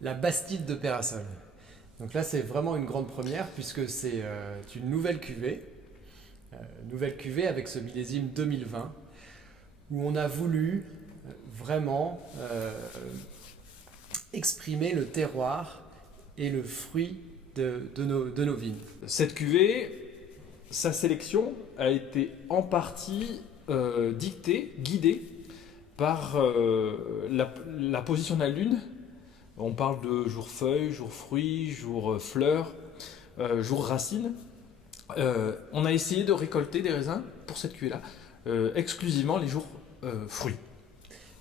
la Bastide de Pérasol. Donc là, c'est vraiment une grande première puisque c'est une nouvelle cuvée avec ce millésime 2020 où on a voulu vraiment exprimer le terroir et le fruit de nos vignes. Cette cuvée, sa sélection a été en partie dictée, guidée par la position de la lune. On parle de jour feuille, jour fruit, jour fleur, jour racine. On a essayé de récolter des raisins pour cette cuvée-là, exclusivement les jours fruits.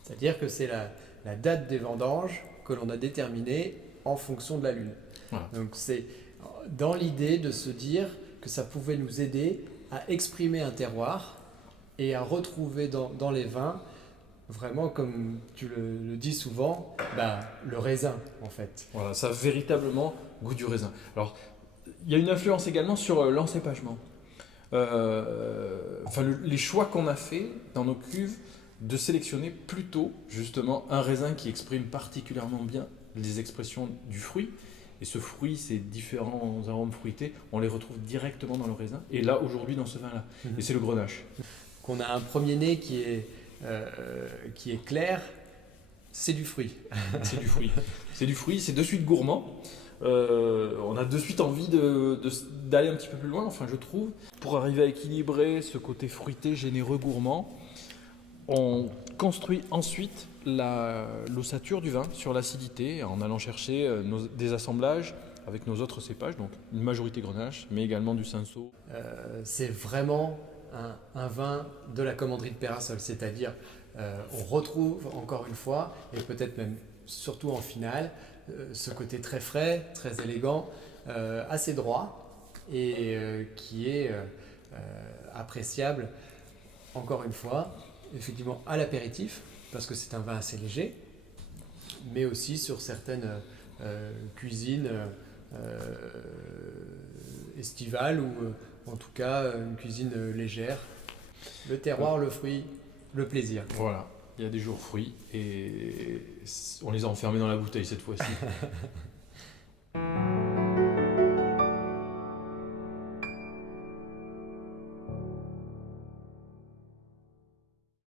C'est-à-dire que c'est la date des vendanges que l'on a déterminée en fonction de la lune. Voilà. Donc c'est dans l'idée de se dire que ça pouvait nous aider à exprimer un terroir et à retrouver dans les vins, vraiment comme tu le dis souvent, le raisin en fait. Voilà, ça a véritablement goût du raisin. Alors, il y a une influence également sur l'encépagement. Les choix qu'on a fait dans nos cuves de sélectionner plutôt justement un raisin qui exprime particulièrement bien les expressions du fruit. Et ce fruit, ces différents arômes fruités, on les retrouve directement dans le raisin. Et là, aujourd'hui, dans ce vin-là. Et c'est le Grenache. Qu'on a un premier nez qui est clair, c'est du fruit. C'est du fruit. C'est du fruit, c'est de suite gourmand. On a de suite envie d'aller un petit peu plus loin, enfin je trouve. Pour arriver à équilibrer ce côté fruité, généreux, gourmand, on construit ensuite l'ossature du vin sur l'acidité en allant chercher des assemblages avec nos autres cépages, donc une majorité Grenache, mais également du Cinsault. C'est vraiment un vin de la commanderie de Pérasol, c'est-à-dire on retrouve encore une fois, et peut-être même surtout en finale, ce côté très frais, très élégant, assez droit et qui est appréciable encore une fois, effectivement à l'apéritif, parce que c'est un vin assez léger, mais aussi sur certaines cuisines estivales ou en tout cas une cuisine légère. Le terroir, le fruit, le plaisir. Voilà, il y a des jours fruits et on les a enfermés dans la bouteille cette fois-ci.